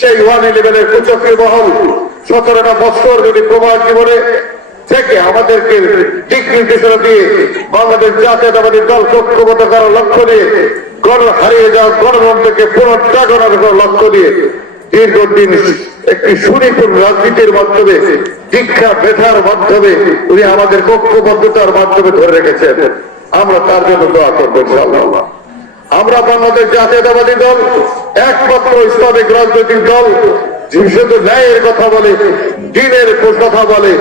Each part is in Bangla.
সেই 111 কুচক্রী মহল 17টা বছর যদি প্রবাস জীবনে থেকে আমাদেরকে দিক নির্দেশনা দিয়ে বাংলাদেশ জাতীয়তাবাদী দল ঐক্যবদ্ধ করার লক্ষ্য দিয়ে হারিয়ে যাওয়া গণতন্ত্রকে পুনর্জাগরণের লক্ষ্য দিয়ে দীর্ঘদিন একটি সুনিপুণ রাজনীতির মাধ্যমে দীক্ষা ব্যথার মাধ্যমে উনি আমাদের ঐক্যবদ্ধতার মাধ্যমে ধরে রেখেছেন। আমরা তার জন্য দোয়া করবো ইনশাআল্লাহ। আমরা বাংলাদেশ জাতীয়তাবাদী দল একমাত্র ইসলামিক রাজনৈতিক দল শুধু ন্যায়ের কথা বলে, দিনের কথা বলে,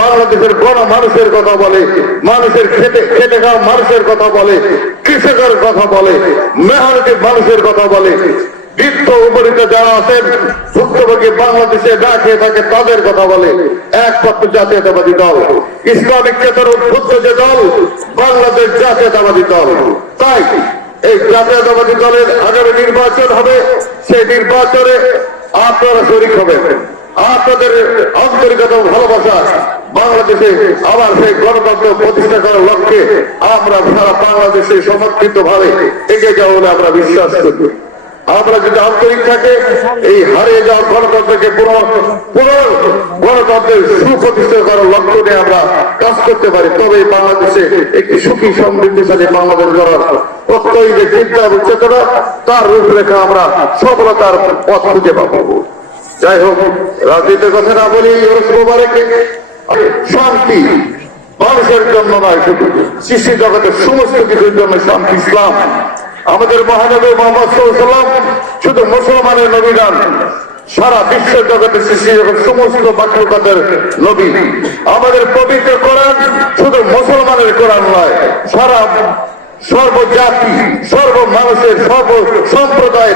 বাংলাদেশের মানুষের কথা বলে, মানুষের খেটে খাওয়া মানুষের কথা বলে, কৃষকের কথা বলে, মেহনতি মানুষের কথা বলে, বৃদ্ধ উপরিত যারা আছেন ভুক্তভোগী বাংলাদেশে না খেয়ে থাকে তাদের কথা বলে একমাত্র জাতীয়তাবাদী দল, ইসলামিক চেতনার উদ্বুদ্ধ যে দল বাংলাদেশ জাতীয়তাবাদী দল। তাই এই জাতীয়তাবাদী দলের আগামী নির্বাচন হবে, সেই নির্বাচনে আপনারা শরীক হবেন। আপনাদের আন্তরিকতা ভালোবাসা বাংলাদেশে আবার সেই গণতন্ত্র প্রতিষ্ঠা করার লক্ষ্যে আমরা সারা বাংলাদেশে সমর্থিত ভাবে এগিয়ে যাবো বলে আমরা বিশ্বাস করি। আমরা যদি আন্তরিক থাকে এই হারিয়ে যাওয়া গণতন্ত্রকে গণতন্ত্রের সুপ্রতিষ্ঠা করার লক্ষ্য নিয়ে আমরা কাজ করতে পারি, তবে বাংলাদেশে একটি সুখী সমৃদ্ধিশালী বাংলাদেশ গড়ার প্রত্যয়ী যে চিন্তা এবং চেতনা তার রূপরেখা আমরা সফলতার পথ খুঁজে পাবো। যাই হোক, রাজনীতির কথা না বলি, শান্তি মানুষের জন্য নয়, শুধু সৃষ্টি জগতের সমস্ত কিছুর জন্য শান্তি। ইসলাম আমাদের মহানবী মুহাম্মদ সাল্লাল্লাহু আলাইহি ওয়াসাল্লাম শুধু মুসলমানের নবী নন, সারা বিশ্ব জগতের সৃষ্টি জগৎ সমস্ত মাখলুকাতের নবী। আমাদের পবিত্র কোরআন শুধু মুসলমানের কোরআন নয়, সারা সর্বজাতি, সর্ব মানুষের, সর্ব সম্প্রদায়,